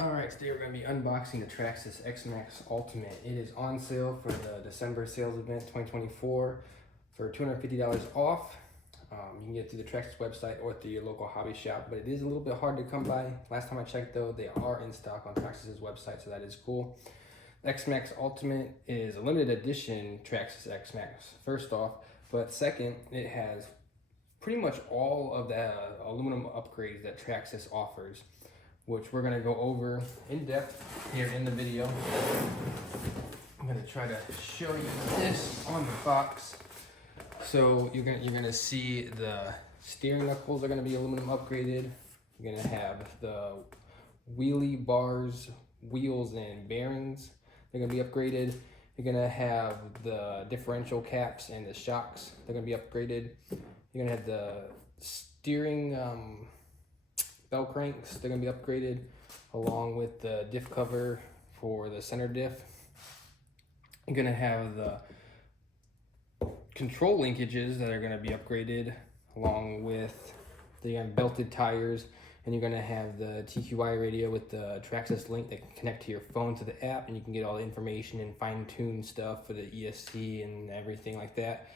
Alright, today we're going to be unboxing the Traxxas XMAXX Ultimate. It is on sale for the December sales event 2024 for $250 off. You can get it through the Traxxas website or through your local hobby shop, but it is a little bit hard to come by. Last time I checked though, they are in stock on Traxxas' website, so that is cool. XMAXX Ultimate is a limited edition Traxxas XMAXX, first off, but second, it has pretty much all of the aluminum upgrades that Traxxas offers, which we're gonna go over in depth here in the video. I'm gonna try to show you this on the box. So you're gonna see the steering knuckles are gonna be aluminum upgraded. You're gonna have the wheelie bars, wheels, and bearings. They're gonna be upgraded. You're gonna have the differential caps and the shocks. They're gonna be upgraded. You're gonna have the steering belt cranks. They're gonna be upgraded, along with the diff cover for the center diff. You're gonna have the control linkages that are gonna be upgraded, along with the belted tires, and you're gonna have the TQI radio with the Traxxas link that can connect to your phone to the app, and you can get all the information and fine-tune stuff for the ESC and everything like that.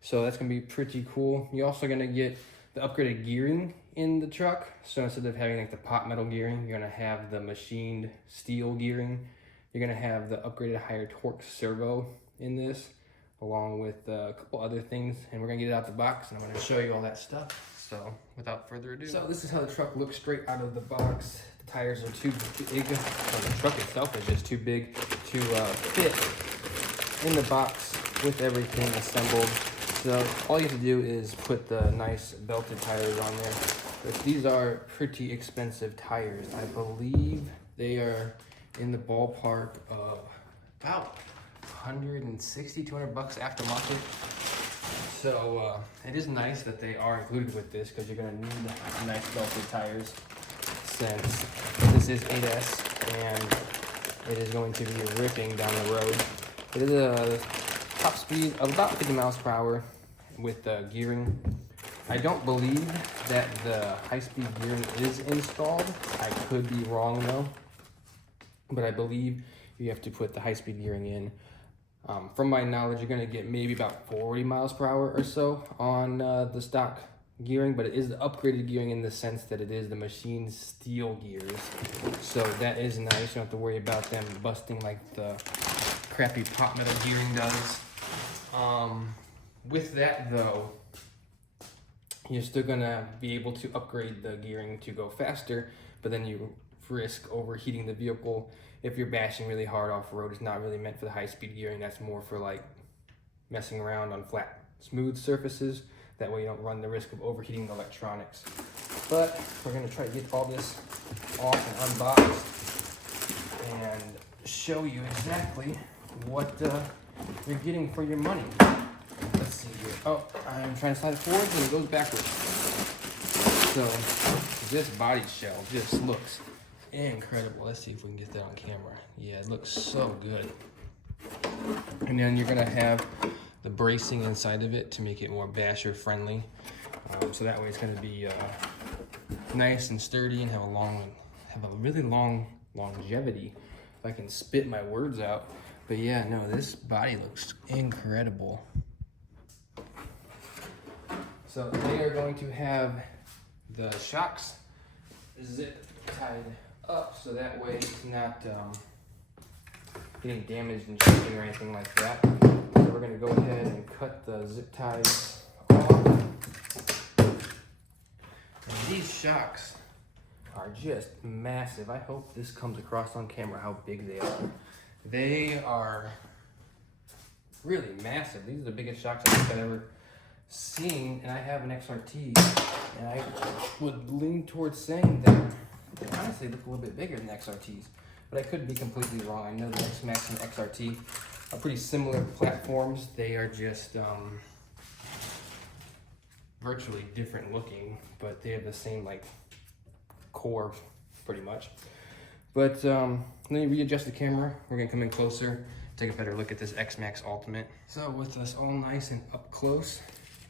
So that's gonna be pretty cool. You're also gonna get the upgraded gearing in the truck. So instead of having like the pot metal gearing, you're gonna have the machined steel gearing. You're gonna have the upgraded higher torque servo in this, along with a couple other things, and we're gonna get it out the box and I'm gonna show you all that stuff. So without further ado. So this is how the truck looks straight out of the box. The tires are too big, or the truck itself is just too big to fit in the box with everything assembled. So all you have to do is put the nice belted tires on there. But these are pretty expensive tires. I believe they are in the ballpark of about 160, 200 bucks aftermarket. So it is nice that they are included with this, because you're gonna need nice belted tires, since this is 8S and it is going to be ripping down the road. It is a top speed of about 50 miles per hour with the gearing. I don't believe that the high-speed gearing is installed. I could be wrong though, but I believe you have to put the high-speed gearing in. From my knowledge, you're gonna get maybe about 40 miles per hour or so on the stock gearing, but it is the upgraded gearing in the sense that it is the machined steel gears. So that is nice. You don't have to worry about them busting like the crappy pot metal gearing does. With that though, you're still gonna be able to upgrade the gearing to go faster, but then you risk overheating the vehicle if you're bashing really hard off road. It's not really meant for the high-speed gearing. That's more for like messing around on flat, smooth surfaces. That way you don't run the risk of overheating the electronics. But we're gonna try to get all this off and unboxed and show you exactly what you're getting for your money. Let's see here. Oh, I'm trying to slide it forward and it goes backwards. So this body shell just looks incredible. Let's see if we can get that on camera. Yeah, it looks so good. And then you're gonna have the bracing inside of it to make it more basher friendly. So that way it's gonna be nice and sturdy and have a really long longevity, if I can spit my words out. But yeah, no, this body looks incredible. So they are going to have the shocks zip tied up, so that way it's not getting damaged and shaking or anything like that. So we're going to go ahead and cut the zip ties off. And these shocks are just massive. I hope this comes across on camera how big they are. They are really massive. These are the biggest shocks I think I've ever seen, and I have an XRT, and I would lean towards saying that they honestly look a little bit bigger than XRTs, but I could be completely wrong. I know the XMAXX and XRT are pretty similar platforms. They are just virtually different looking, but they have the same like core pretty much. But let me readjust the camera. We're gonna come in closer, take a better look at this XMAXX Ultimate. So with us all nice and up close,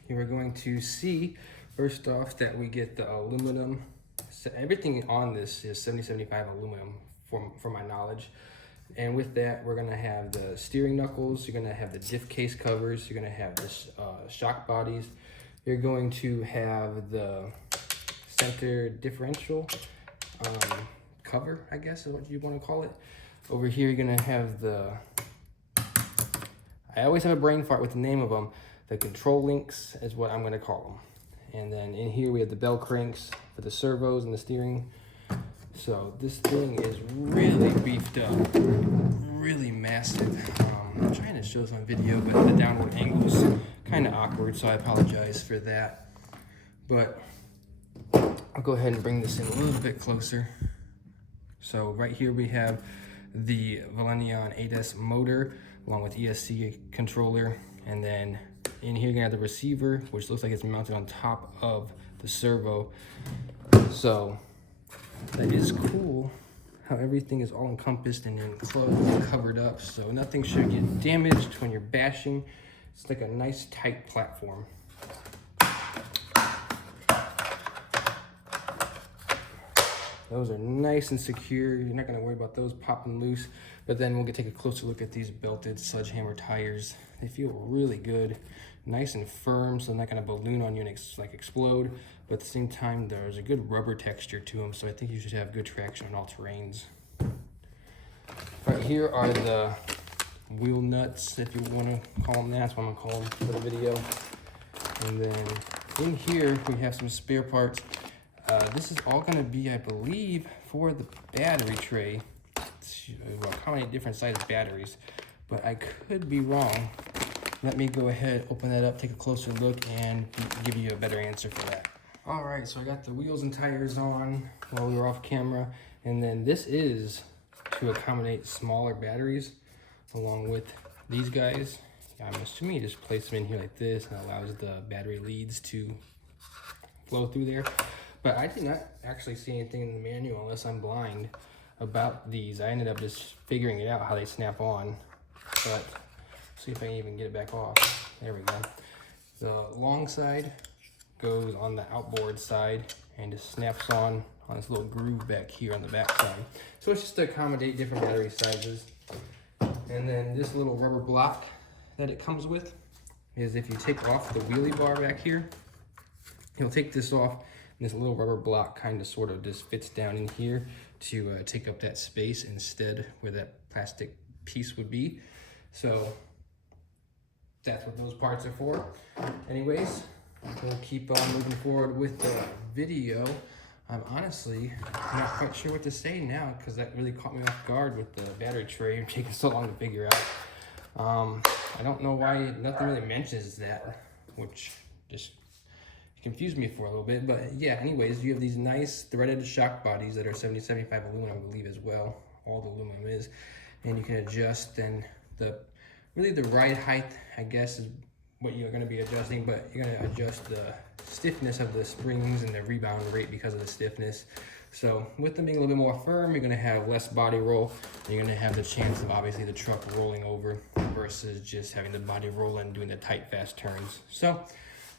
you are going to see first off that we get the aluminum. So everything on this is 70-75 aluminum from my knowledge. And with that, we're gonna have the steering knuckles, you're gonna have the diff case covers, you're gonna have the shock bodies, you're going to have the center differential cover, I guess is what you want to call it. Over here, you're gonna have I always have a brain fart with the name of them. The control links is what I'm gonna call them. And then in here we have the bell cranks for the servos and the steering. So this thing is really beefed up, really massive. I'm trying to show this on video, but the downward angle is kind of awkward, so I apologize for that. But I'll go ahead and bring this in a little bit closer. So right here we have the Valenion 8S motor along with ESC controller, and then in here you're gonna have the receiver, which looks like it's mounted on top of the servo. So that is cool how everything is all encompassed and enclosed and covered up, so nothing should get damaged when you're bashing. It's like a nice tight platform. Those are nice and secure. You're not gonna worry about those popping loose. But then we'll take a closer look at these belted sledgehammer tires. They feel really good, nice and firm, so they're not gonna balloon on you and explode. But at the same time, there's a good rubber texture to them, so I think you should have good traction on all terrains. Right here are the wheel nuts, if you wanna call them that. That's what I'm gonna call them for the video. And then in here, we have some spare parts. This is all gonna be, I believe, for the battery tray. Well, accommodate different size batteries, but I could be wrong. Let me go ahead, open that up, take a closer look, and give you a better answer for that. All right, so I got the wheels and tires on while we were off camera, and then this is to accommodate smaller batteries, along with these guys. I'm assuming you just place them in here like this, and allows the battery leads to flow through there. But I did not actually see anything in the manual, unless I'm blind, about these. I ended up just figuring it out how they snap on. But see if I can even get it back off. There we go. The long side goes on the outboard side and just snaps on this little groove back here on the back side. So it's just to accommodate different battery sizes. And then this little rubber block that it comes with is, if you take off the wheelie bar back here, you'll take this off. This little rubber block kind of sort of just fits down in here to take up that space instead where that plastic piece would be. So that's what those parts are for. Anyways, we'll keep on moving forward with the video. I'm honestly not quite sure what to say now, because that really caught me off guard with the battery tray taking so long to figure out. I don't know why nothing really mentions that, which just confused me for a little bit. But yeah, anyways, you have these nice threaded shock bodies that are 7075 aluminum, I believe, as well. All the aluminum is. And you can adjust, and really the ride height, I guess, is what you're going to be adjusting, but you're going to adjust the stiffness of the springs and the rebound rate because of the stiffness. So with them being a little bit more firm, you're going to have less body roll, and you're going to have the chance of obviously the truck rolling over versus just having the body roll and doing the tight, fast turns. So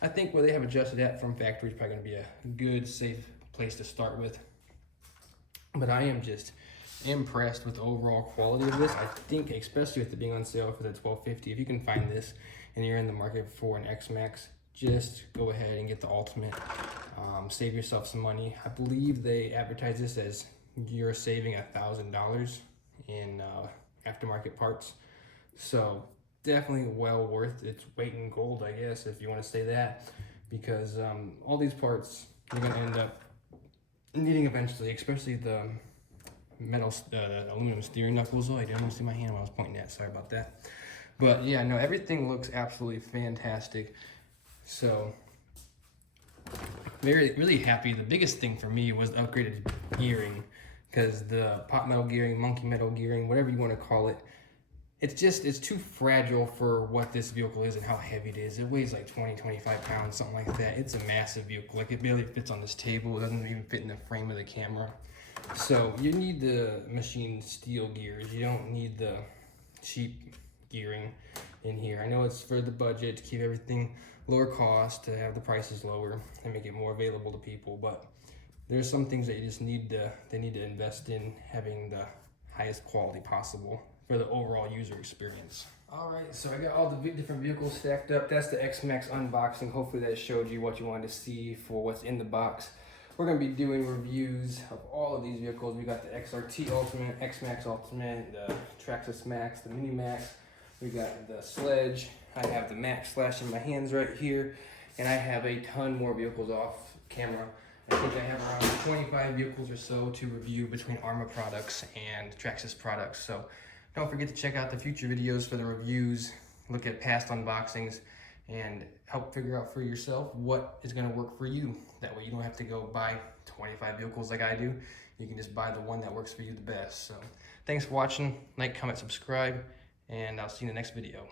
I think where they have adjusted that from factory is probably going to be a good, safe place to start with. But I am just impressed with the overall quality of this. I think, especially with it being on sale for the $12.50, if you can find this and you're in the market for an XMAXX, just go ahead and get the Ultimate. Save yourself some money. I believe they advertise this as you're saving $1,000 in aftermarket parts. So definitely well worth its weight in gold, I guess, if you want to say that, because all these parts you're going to end up needing eventually, especially the metal, the aluminum steering knuckles. Oh, I didn't almost see my hand when I was pointing at. Sorry about that. But yeah, no, everything looks absolutely fantastic. So really happy. The biggest thing for me was upgraded gearing, because the pot metal gearing, monkey metal gearing, whatever you want to call it, it's too fragile for what this vehicle is and how heavy it is. It weighs like 20-25 pounds, something like that. It's a massive vehicle. Like, it barely fits on this table. It doesn't even fit in the frame of the camera. So you need the machined steel gears. You don't need the cheap gearing in here. I know it's for the budget, to keep everything lower cost, to have the prices lower and make it more available to people, but there's some things that you just need to invest in having the highest quality possible for the overall user experience. All right, so I got all the different vehicles stacked up. That's the XMAXX unboxing. Hopefully that showed you what you wanted to see for what's in the box. We're gonna be doing reviews of all of these vehicles. We got the XRT Ultimate, XMAXX Ultimate, the Traxxas XMAXX, the Mini Max. We got the Sledge. I have the Max Slash in my hands right here, and I have a ton more vehicles off camera. I think I have around 25 vehicles or so to review between Arma products and Traxxas products. So don't forget to check out the future videos for the reviews, look at past unboxings, and help figure out for yourself what is going to work for you. That way you don't have to go buy 25 vehicles like I do. You can just buy the one that works for you the best. So thanks for watching. Like, comment, subscribe, and I'll see you in the next video.